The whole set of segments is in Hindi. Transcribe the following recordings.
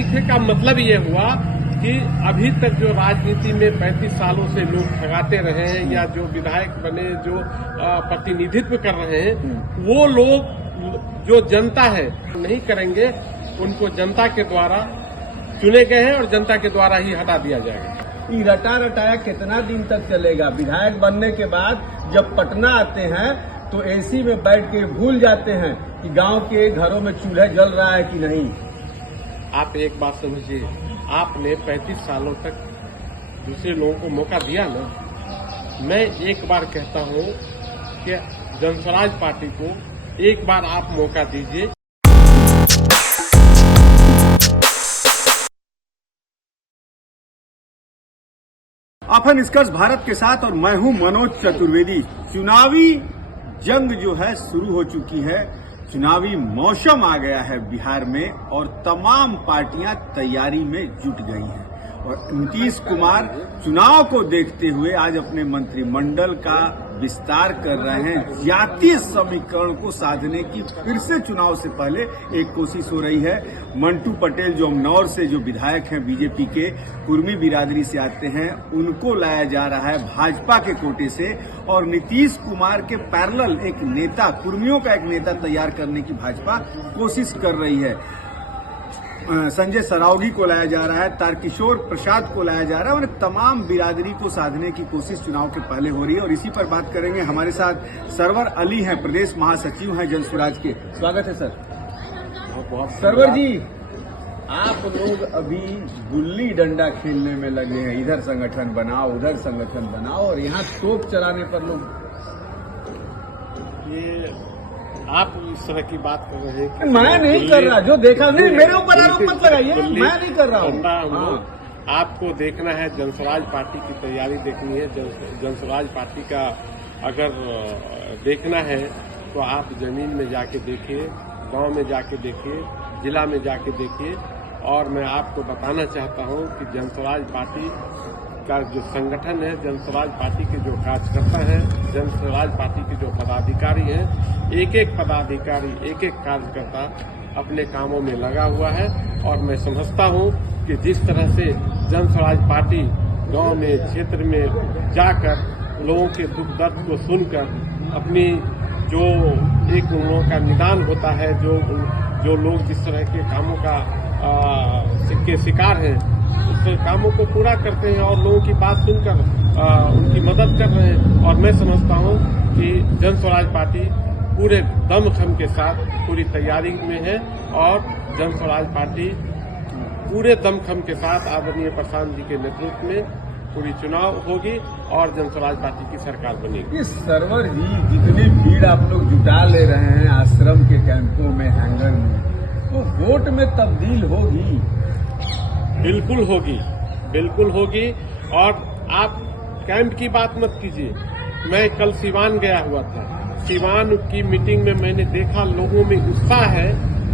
लिखे का मतलब ये हुआ कि अभी तक जो राजनीति में 35 सालों से लोग ठगाते रहे हैं या जो विधायक बने, जो प्रतिनिधित्व कर रहे हैं, वो लोग जो जनता है नहीं करेंगे, उनको जनता के द्वारा चुने गए हैं और जनता के द्वारा ही हटा दिया जाएगा। ये रटा रटाया कितना दिन तक चलेगा? विधायक बनने के बाद जब पटना आते हैं तो एसी में बैठ के भूल जाते हैं कि गांव के घरों में चूल्हा जल रहा है कि नहीं। आप एक बात समझिए, आपने 35 सालों तक दूसरे लोगों को मौका दिया ना। मैं एक बार कहता हूं कि जनस्वराज पार्टी को एक बार आप मौका दीजिए। आफा निष्कर्ष भारत के साथ और मैं हूं मनोज चतुर्वेदी। चुनावी जंग जो है शुरू हो चुकी है, चुनावी मौसम आ गया है बिहार में और तमाम पार्टियां तैयारी में जुट गई हैं और नीतीश कुमार चुनाव को देखते हुए आज अपने मंत्रिमंडल का विस्तार कर रहे हैं। जातीय समीकरण को साधने की फिर से चुनाव से पहले एक कोशिश हो रही है। मंटू पटेल जो अमनौर से जो विधायक हैं बीजेपी के, कुर्मी बिरादरी से आते हैं, उनको लाया जा रहा है भाजपा के कोटे से और नीतीश कुमार के पैरेलल एक नेता, कुर्मियों का एक नेता तैयार करने की भाजपा कोशिश कर रही है। संजय सरावगी को लाया जा रहा है, तारकिशोर प्रसाद को लाया जा रहा है और तमाम बिरादरी को साधने की कोशिश चुनाव के पहले हो रही है और इसी पर बात करेंगे। हमारे साथ सरवर अली हैं, प्रदेश महासचिव हैं जनस्वराज के। स्वागत है सर। सरवर जी, आप लोग अभी गुल्ली डंडा खेलने में लगे हैं, इधर संगठन बनाओ उधर संगठन बनाओ और यहाँ तोप चलाने पर लोग। ये आप इस तरह की बात कर रहे हैं कि मैं नहीं कर रहा, जो देखा नहीं, मेरे ऊपर आरोप मत लगाइए, मैं नहीं कर रहा हूँ। आपको देखना है, जनस्वराज पार्टी की तैयारी देखनी है। जनस्वराज पार्टी का अगर देखना है तो आप जमीन में जाके देखिए, गांव में जाके देखिए, जिला में जाके देखिए। और मैं आपको बताना चाहता हूं कि जनस्वराज पार्टी का जो संगठन है, जनस्वराज पार्टी के जो कार्यकर्ता हैं, जनस्वराज पार्टी के जो पदाधिकारी हैं, एक एक पदाधिकारी, एक एक कार्यकर्ता अपने कामों में लगा हुआ है। और मैं समझता हूं कि जिस तरह से जनस्वराज पार्टी गांव में, क्षेत्र में जाकर लोगों के दुख दर्द को सुनकर अपनी जो एक लोगों का निदान होता है, जो लोग जिस तरह के कामों का के शिकार हैं, उस कामों को पूरा करते हैं और लोगों की बात सुनकर उनकी मदद कर रहे हैं। और मैं समझता हूं कि जनस्वराज पार्टी पूरे दमखम के साथ पूरी तैयारी में है और जनस्वराज पार्टी पूरे दमखम के साथ आदरणीय प्रशांत जी के नेतृत्व में पूरी चुनाव होगी और जनस्वराज पार्टी की सरकार बनेगी। ये सरवर जी, जितनी भीड़ आप लोग जुटा ले रहे हैं आश्रम के कैंपों में, हैंगर में, तो वोट में तब्दील होगी? बिल्कुल होगी, बिल्कुल होगी। और आप कैंप की बात मत कीजिए। मैं कल सिवान गया हुआ था, सिवान की मीटिंग में मैंने देखा लोगों में उत्साह है,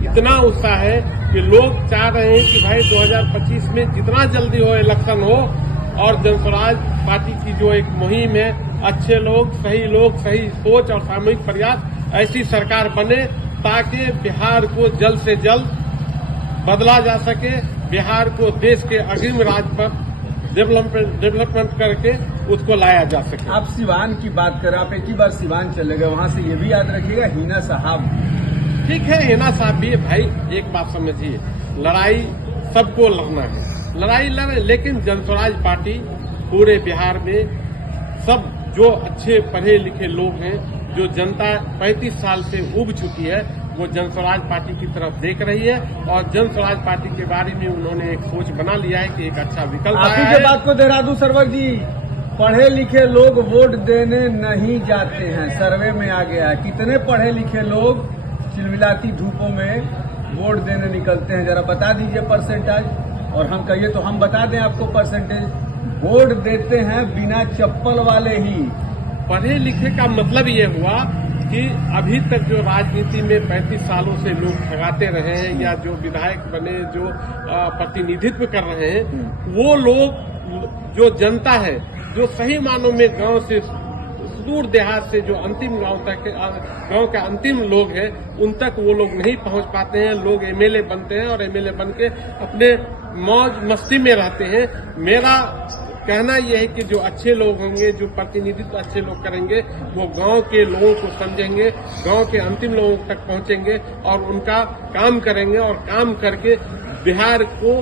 इतना उत्साह है कि लोग चाह रहे हैं कि भाई 2025 में जितना जल्दी हो इलेक्शन हो और जनस्वराज पार्टी की जो एक मुहिम है, अच्छे लोग, सही सोच और सामूहिक प्रयास, ऐसी सरकार बने ताकि बिहार को जल्द से जल्द बदला जा सके, बिहार को देश के अग्रिम राज पर डेवलपमेंट करके उसको लाया जा सके। आप सिवान की बात करें, आप एक ही बार सिवान चले गए, वहां से ये भी याद रखिएगा हिना साहब। ठीक है, हिना साहब भी है भाई। एक बात समझिए, लड़ाई सबको लड़ना है, लड़ाई लड़े, लेकिन जनस्वराज पार्टी पूरे बिहार में सब जो अच्छे पढ़े लिखे लोग हैं, जो जनता 35 साल से उब चुकी है, वो जनस्वराज पार्टी की तरफ देख रही है और जनस्वराज पार्टी के बारे में उन्होंने एक सोच बना लिया है कि एक अच्छा विकल्प आया है। आप ही के बात को दोहरा दूं सरवर जी, पढ़े लिखे लोग वोट देने नहीं जाते हैं, सर्वे में आ गया है। कितने पढ़े लिखे लोग चिलमिलाती धूपों में वोट देने निकलते हैं, जरा बता दीजिए परसेंटेज। और हम कहिए तो हम बता दें आपको परसेंटेज। वोट देते हैं बिना चप्पल वाले ही। पढ़े लिखे का मतलब ये हुआ कि अभी तक जो राजनीति में 35 सालों से लोग ठगाते रहे हैं या जो विधायक बने, जो प्रतिनिधित्व कर रहे हैं, वो लोग, जो जनता है, जो सही मानों में गांव से सुदूर देहात से जो अंतिम गांव तक गांव के अंतिम लोग हैं उन तक वो लोग नहीं पहुंच पाते हैं। लोग एमएलए बनते हैं और एमएलए बन के अपने मौज मस्ती में रहते हैं। मेरा कहना यह है कि जो अच्छे लोग होंगे, जो प्रतिनिधित्व अच्छे लोग करेंगे, वो गांव के लोगों को समझेंगे, गांव के अंतिम लोगों तक पहुंचेंगे और उनका काम करेंगे और काम करके बिहार को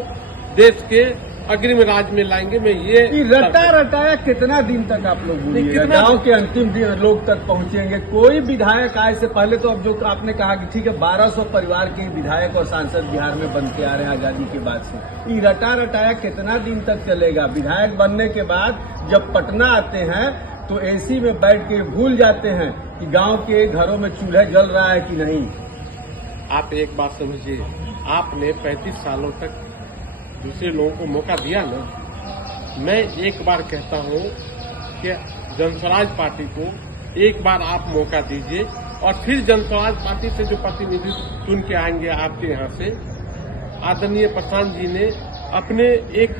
देश के अग्रिम राज्य में लाएंगे। मैं ये रटाया कितना दिन तक आप लोग बोलिएगा? गांव के अंतिम दिन लोग तक पहुंचेंगे। कोई विधायक आए से पहले तो अब जो आपने कहा कि ठीक है 1200 परिवार के विधायक और सांसद बिहार में बनते आ रहे हैं आजादी के बाद से। ये रटाया कितना दिन तक चलेगा? विधायक बनने के बाद जब पटना आते हैं तो एसी में बैठ के भूल जाते हैं कि गांव के घरों में चूल्हा जल रहा है कि नहीं। आप एक बात समझिए, आपने 35 सालों तक दूसरे लोगों को मौका दिया ना। मैं एक बार कहता हूं कि जनस्वराज पार्टी को एक बार आप मौका दीजिए और फिर जनस्वराज पार्टी से जो प्रतिनिधि चुन के आएंगे आपके यहां से, आदरणीय प्रशांत जी ने अपने एक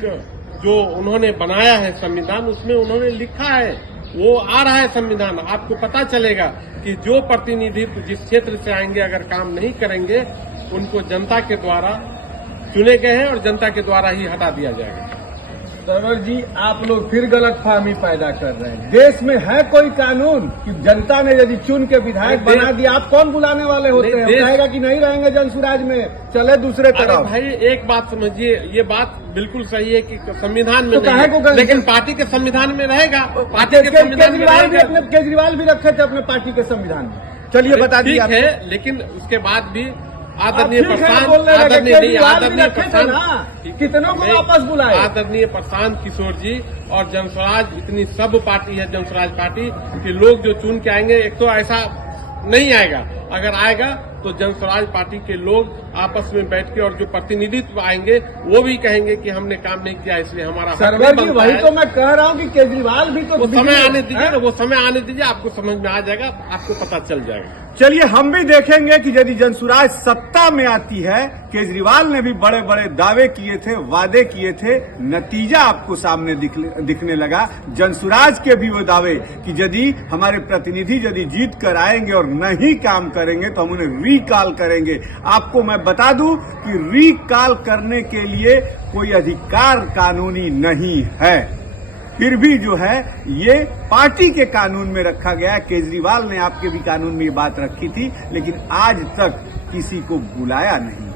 जो उन्होंने बनाया है संविधान, उसमें उन्होंने लिखा है, वो आ रहा है संविधान, आपको पता चलेगा कि जो प्रतिनिधित्व जिस क्षेत्र से आएंगे अगर काम नहीं करेंगे उनको जनता के द्वारा चुने गए हैं और जनता के द्वारा ही हटा दिया जाएगा। सरवर जी, आप लोग फिर गलतफहमी पैदा कर रहे हैं। देश में है कोई कानून कि जनता ने यदि चुन के विधायक बना दिया, आप कौन बुलाने वाले होते हैं? कहेगा कि नहीं रहेंगे जनसुराज में, चले दूसरे तरफ। भाई एक बात समझिए, ये बात बिल्कुल सही है कि संविधान में तो नहीं, लेकिन पार्टी के संविधान में रहेगा। पार्टी के संविधान में केजरीवाल भी रखे थे अपने पार्टी के संविधान में। चलिए बता दीजिए, लेकिन उसके बाद भी आदरणीय प्रशांत कितनों को वापस बुलाए? आदरणीय प्रशांत किशोर जी और जनस्वराज इतनी सब पार्टी है जनस्वराज पार्टी कि लोग जो चुन के आएंगे, एक तो ऐसा नहीं आएगा, अगर आएगा तो जनस्वराज पार्टी के लोग आपस में बैठ के और जो प्रतिनिधित्व आएंगे वो भी कहेंगे कि हमने काम नहीं किया इसलिए हमारा सरवर जी, वही तो मैं कह रहा हूँ कि केजरीवाल भी तो वो समय आने दीजिए ना, वो समय आने दीजिए, आपको समझ में आ जाएगा, आपको पता चल जाएगा। चलिए हम भी देखेंगे कि यदि जनसुराज सत्ता में आती है। केजरीवाल ने भी बड़े बड़े दावे किए थे, वादे किए थे, नतीजा आपको सामने दिखने लगा। जनसुराज के भी वो दावे कि यदि हमारे प्रतिनिधि यदि जीत कर आएंगे और नहीं काम करेंगे तो हम उन्हें रिकॉल करेंगे। आपको मैं बता दूं कि रिकॉल करने के लिए कोई अधिकार कानूनी नहीं है, फिर भी जो है ये पार्टी के कानून में रखा गया है। केजरीवाल ने आपके भी कानून में ये बात रखी थी, लेकिन आज तक किसी को बुलाया नहीं।